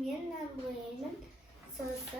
Yeniden boyayalım. Sosu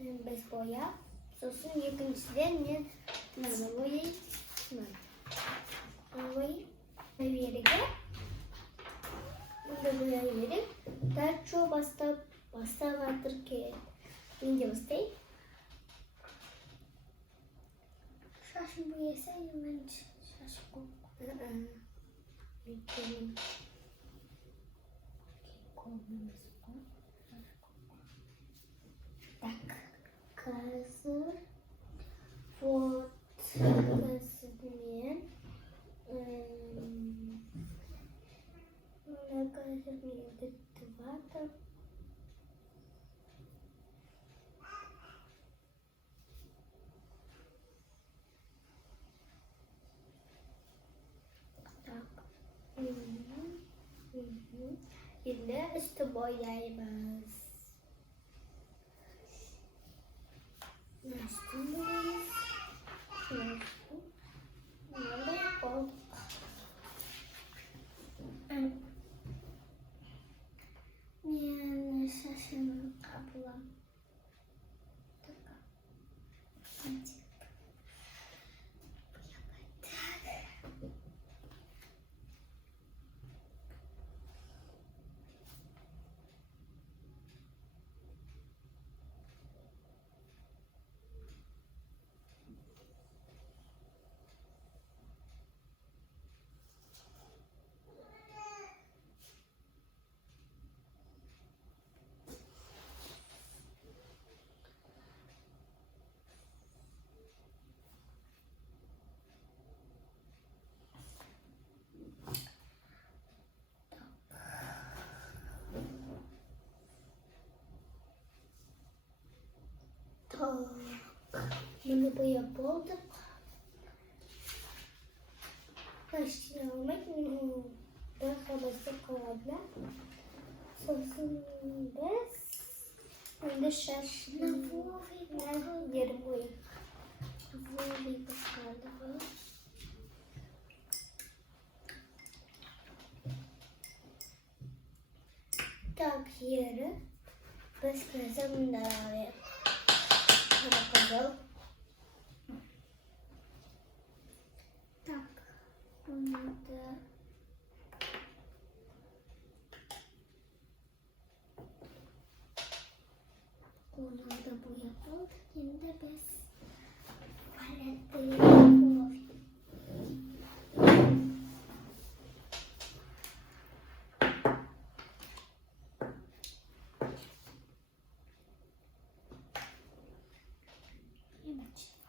bez boya. Sosun ikincisi de nano boyayı. Boyayı burada boyayı daha çoğu basta vardır ki ince bastayı. Şaşın boyası hemen şaşın. Так, hazır. Вот, козмен. На козмен детвата. Так. Şimdi üstü boyayımız. Üstü boyayımız. Nerede oldu? Yani şaşırdım kapılan. Bunu boyadık. Başlamak daha basit kaldı. Sosun bez. Şimdi şaşırdım. Yarım boya. Bu bir kaldı. Так, yarı. Başka bundan alayım. Bakalım. Так, bunu da bu yapalım. Şimdi biz paletleri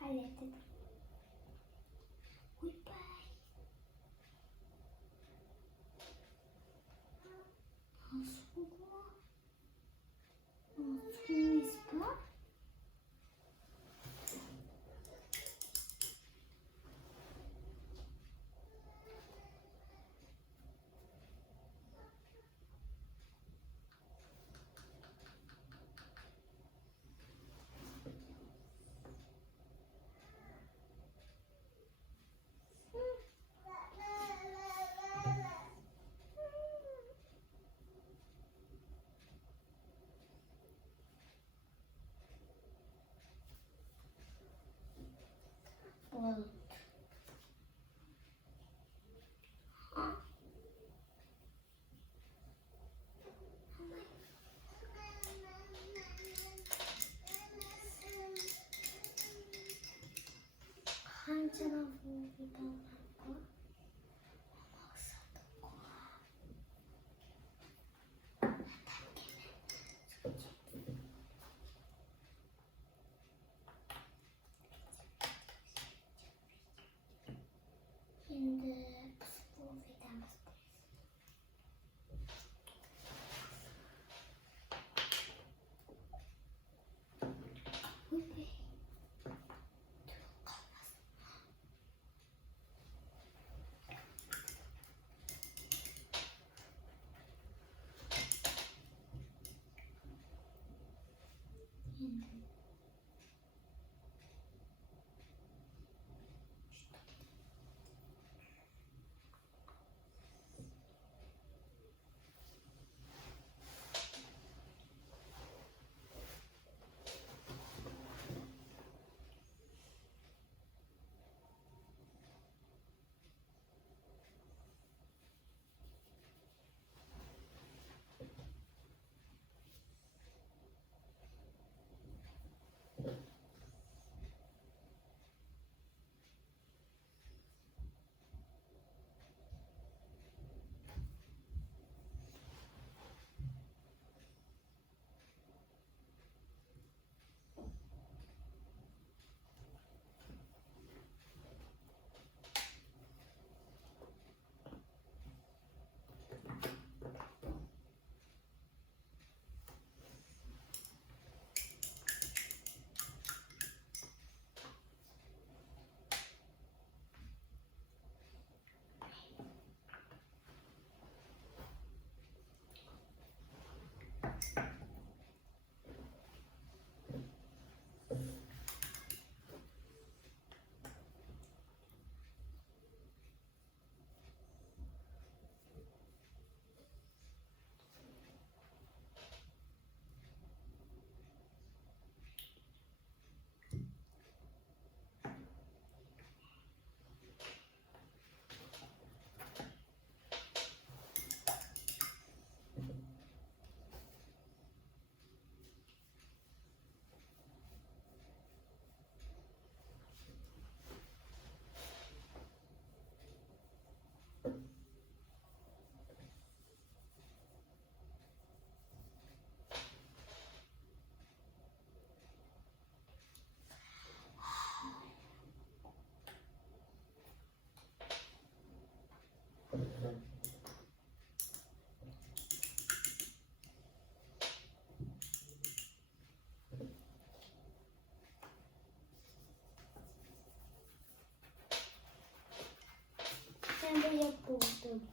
hallettim. Goodbye. 한참 보기도 하고 şimdi bu videomuz Şimdi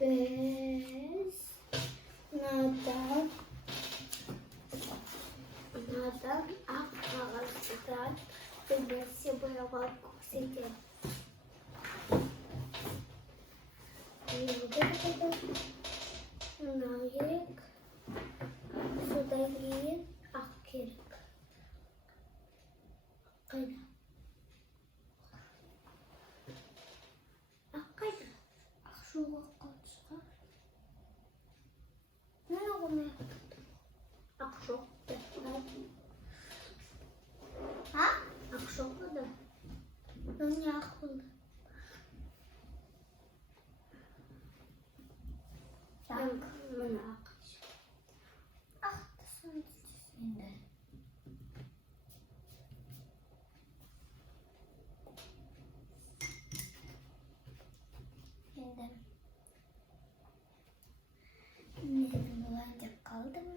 biz nadan arkadaşlar birisi boyamak istedim. Naik sudah giyip akhir kena akhir aksu aksu ne oldu aksu ha aksu da ne aksu yang mana şimdi. Ne bulacak kaldı mı?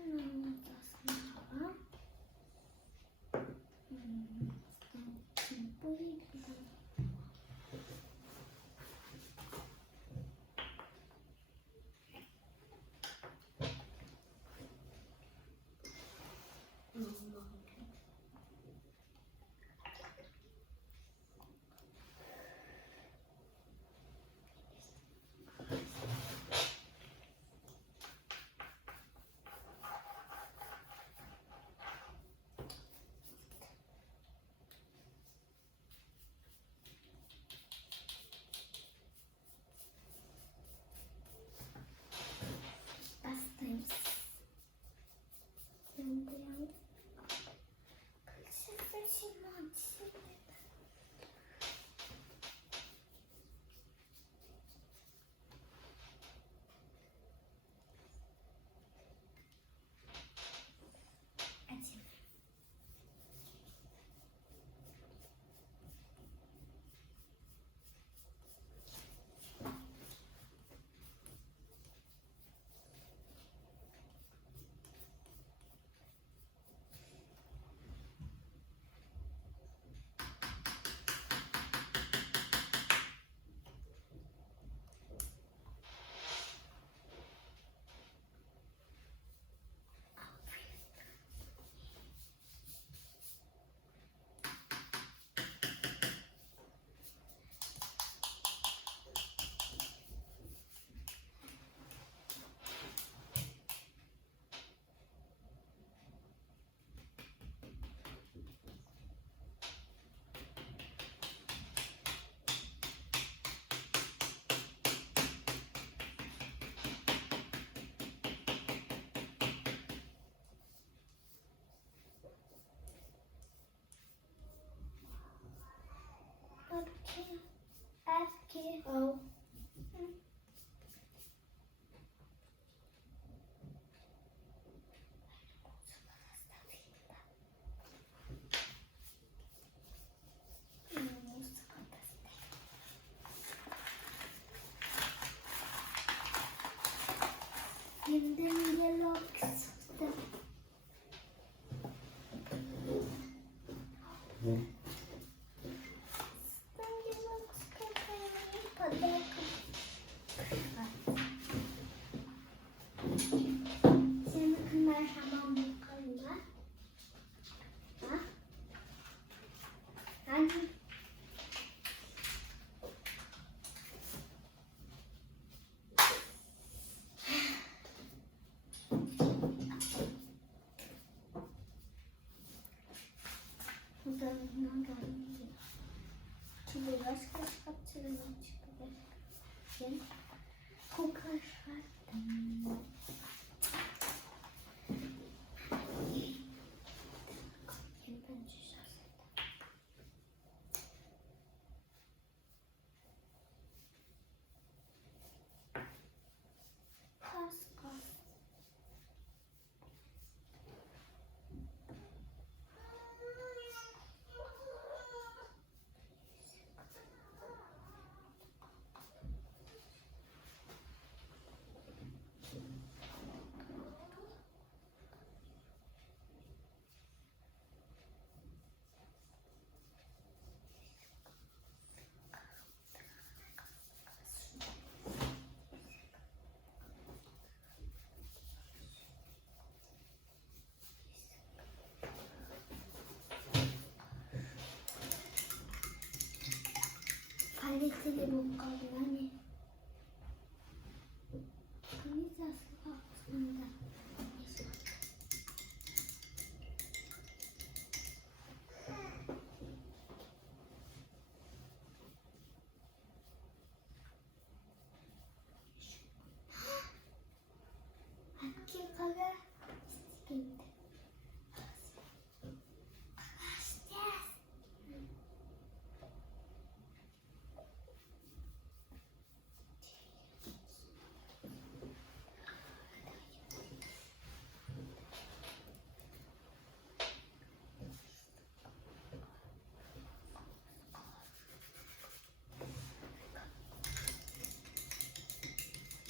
Aqui. Oh.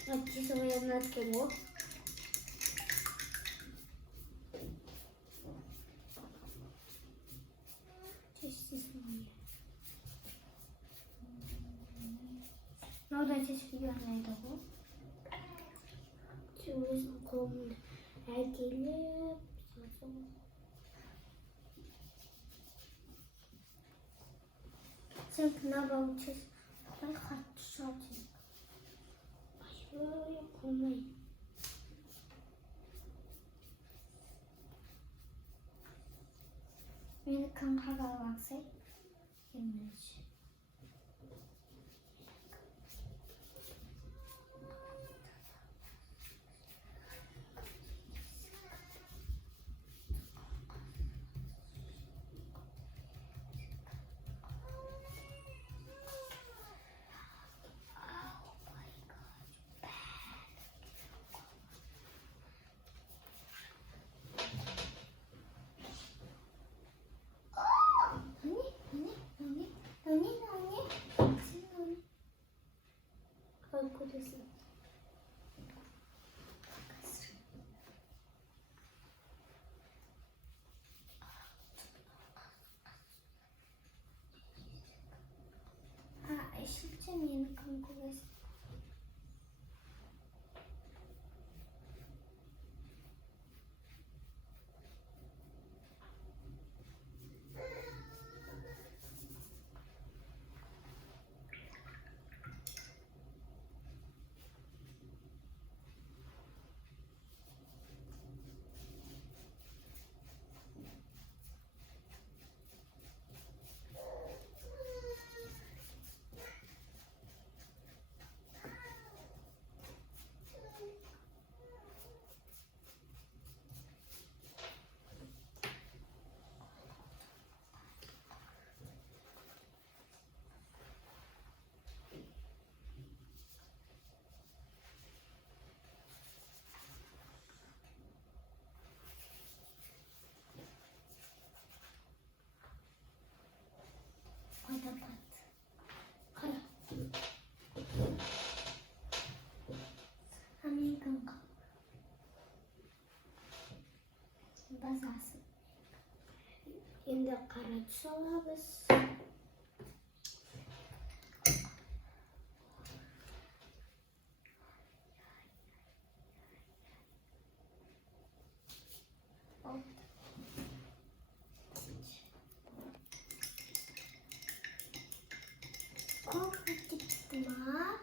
Reciso na tło. Cisnąć. No dajcie śpiewanie tego. Ciągle komuś. Erkeğiyle sen kınava uçuz. Ben kaç saatim. Şöyle koymayın. Beni kanka baksay. Yemiş. Korkutusun. Ha, eşlikçe mi yeni konkules? Amerikan kapı. Bazası. Şimdi karaç alırız. Korkutma.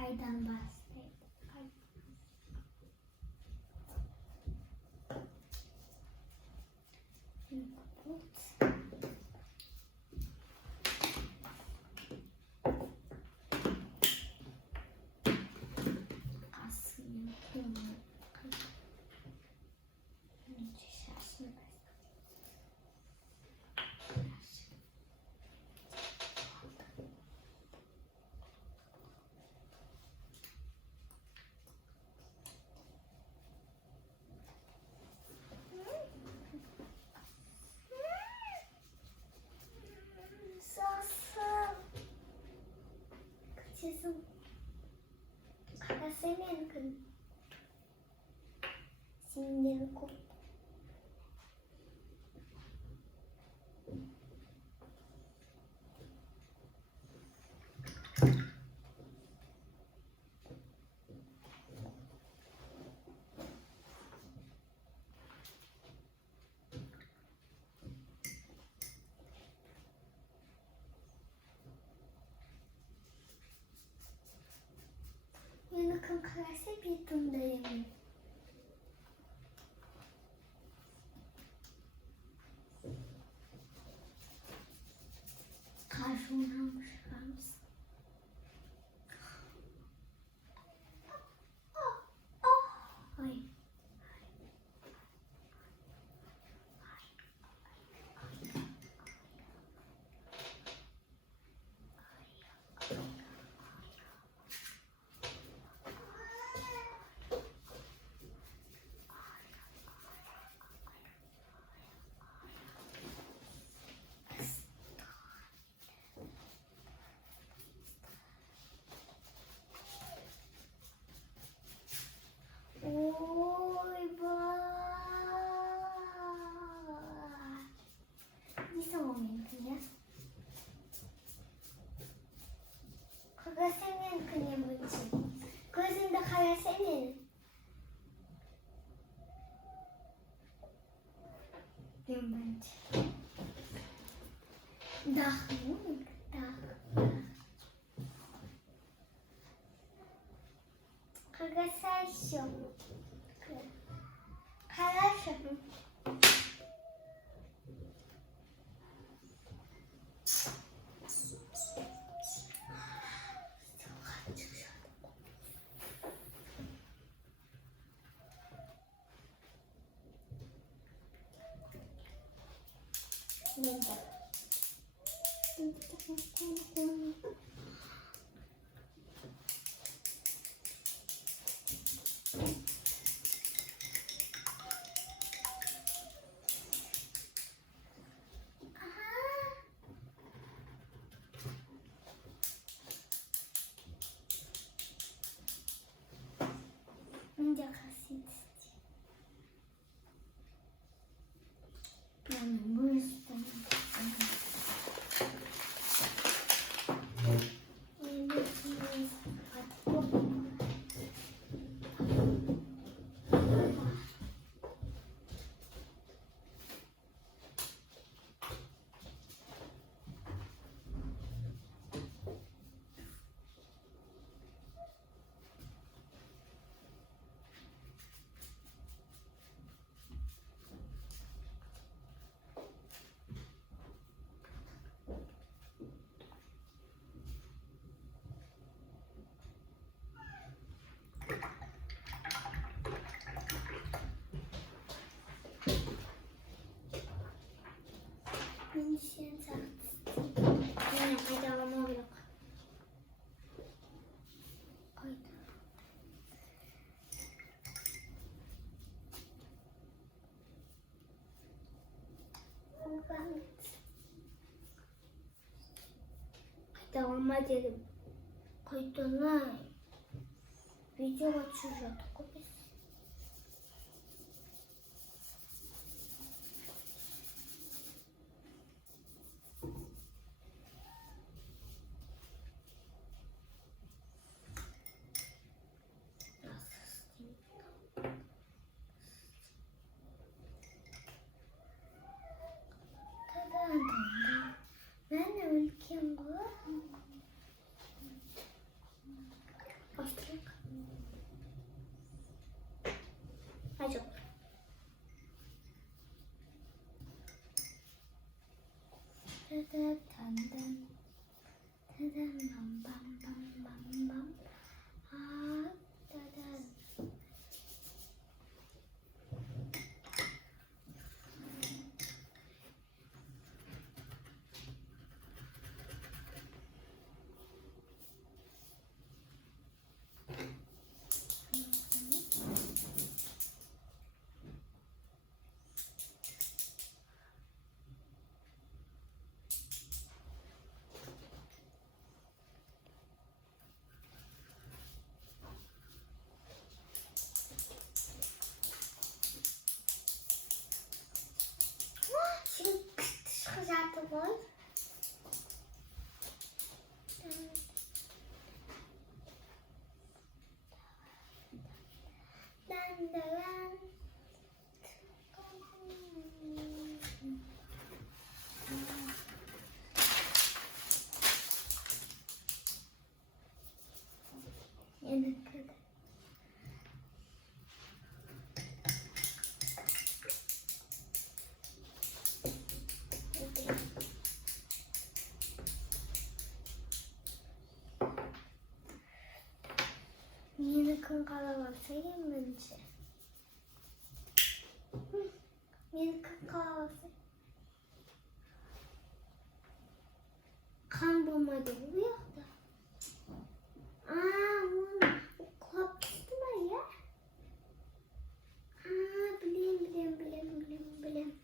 Aydan bahsedeyim. Kızım, senin kızım. Sinirleri kop. Yakın kalırsa bir tundayım. Karşımdan çıkar mısın? Ay. bence. Daha mı? Daha. Хорошо. Хорошо. India kasih. Devam edelim. Koydunay. Video açıyorduk biz. Ben de ülkem bu. Başlık. Hadi. Tadam. Tadam bam bam. Ah, tadam. Çıkacaktı bu. Ben. Yeni kırdı. Yeni kan kahvaltı yiyeyim bence. Yeni kan kahvaltı. Kan bulmadı oluyor da. Bu koptu mu ya? Bileyim.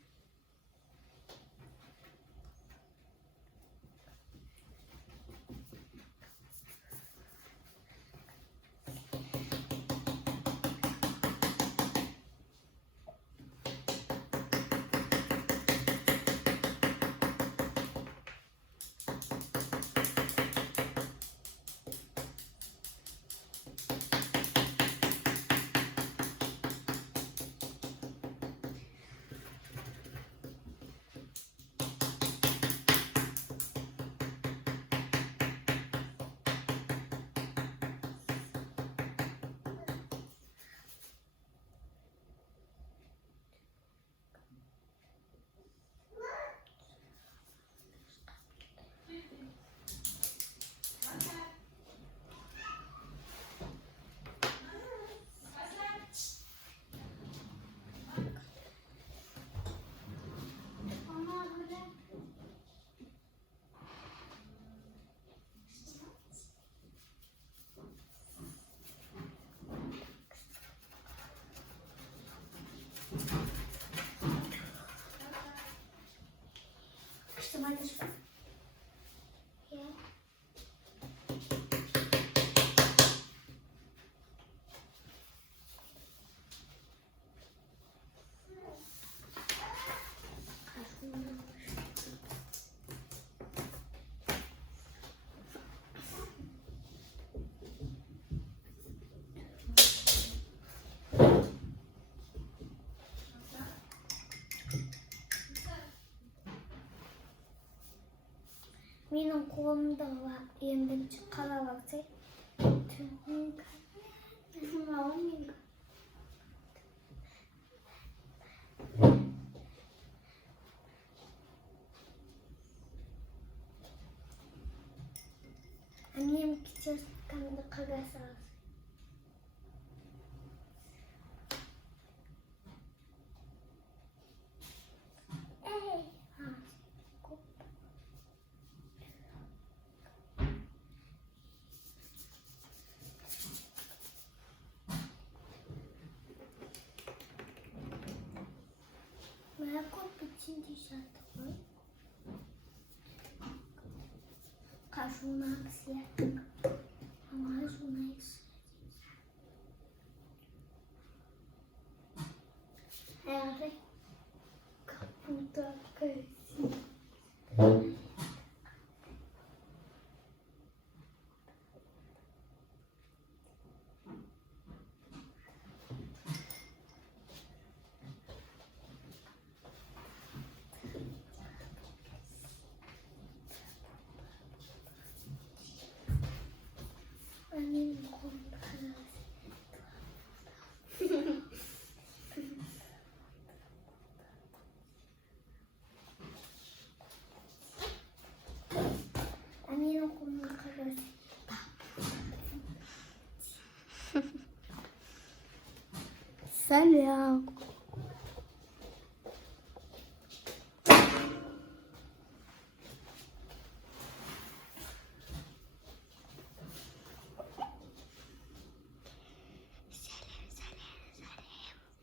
матушка. Я. Менің қолымда енді қалап алсай. Анnem кичестканды қағаз алды. Молоко печенье шатывай. Кашуна ксия. Амазуна икс. Эх, капута красиво. Анnem kolumda kalası. Annem kolumda kalası. Selam.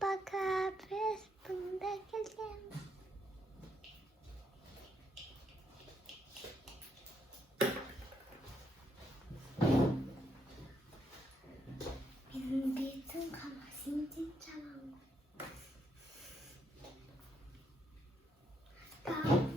Пока, бunda geldim. Benim betim kalasını çalalım. Tapucina.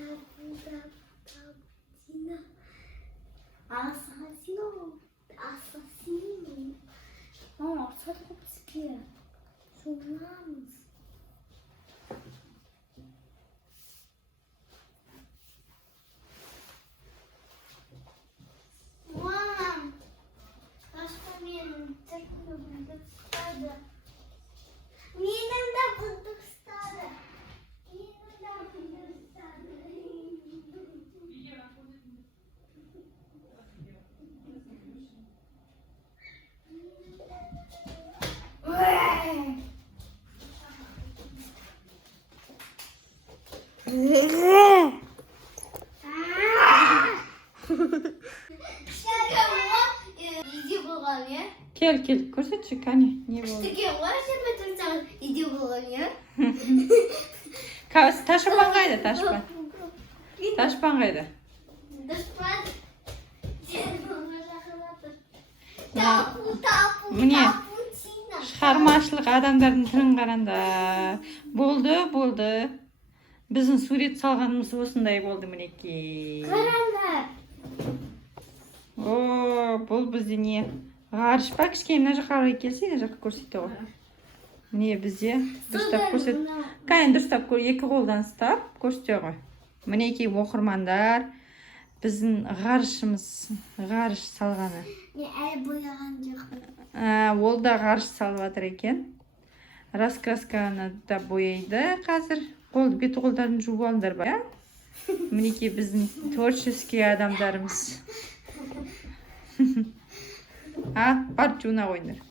Kızım tapucina. Assassino. Assassino. Nossa, olha como isso aqui é. Sonamos. Mãe, nós comemos tudo muito gostosa. Menina da muito gostosa. Menina da muito gostosa. Kel, ko'rsatchi, qani, ne bo'ldi? Tashpan qayda, tashpan? Tashpan qayda? Mine, шығармашылық адамдардың түрін қараңда. Болды. Біздің сурет салғанымыз осындай болды мінекей. Қараңдар. О, бұл бізде не? Ғарыш па, кішкене мына жаққа қарай келсе, мына жаққа көрсетті ғой. Міне бізде дұрыстап көрсет. Қайын дұрыстап екі қолдан ұстап көрсете ғой. Мінекей оқырмандар, біздің ғарыш салғаны. Не әлі бояған жоқпын. Ол да ғарыш салып жатыр екен. Раскрасканы да бояйды қазір. Беті қолдарын жуып алыңдар ба? Мінекей біздің творческий адамдарымыз. Ha, бар жуна ойнар.